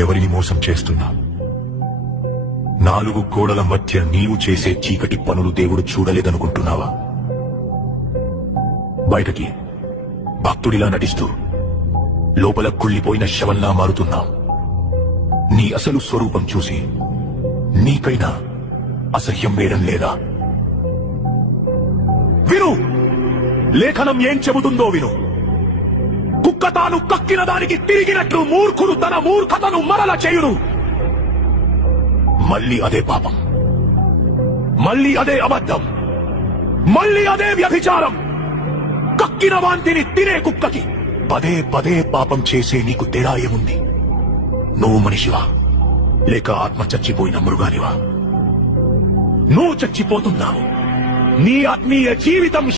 ఎవరిని మోసం చేస్తున్నా? నాలుగు గోడల మధ్య నీవు చేసే చీకటి పనులు దేవుడు చూడలేదనుకుంటున్నావా? బయటకి భక్తుడిలా నటిస్తూ లోపల కుళ్ళిపోయిన శవంలా మారుతున్నావు. నీ అసలు స్వరూపం చూసి నీకైనా అసహ్యం వేయడం లేదా? విను, లేఖనం ఏం చెబుతుందో విను. కుక్క తాను కక్కిన దానికి తిరిగినట్లు మూర్ఖుడు తన మూర్ఖతను మరల చేయుడు. మళ్ళీ అదే పాపం, మళ్ళీ అదే అబద్ధం, మళ్ళీ అదే వ్యభిచారం. కక్కిన వాంతిని తినే కుక్కకి పదే పదే పాపం చేసే నీకు తేడా ఏముంది? నువ్వు మనిషివా లేక ఆత్మ చచ్చిపోయిన మృగానివా? నువ్వు చచ్చిపోతున్నావు. నీ ఆత్మీయ జీవితం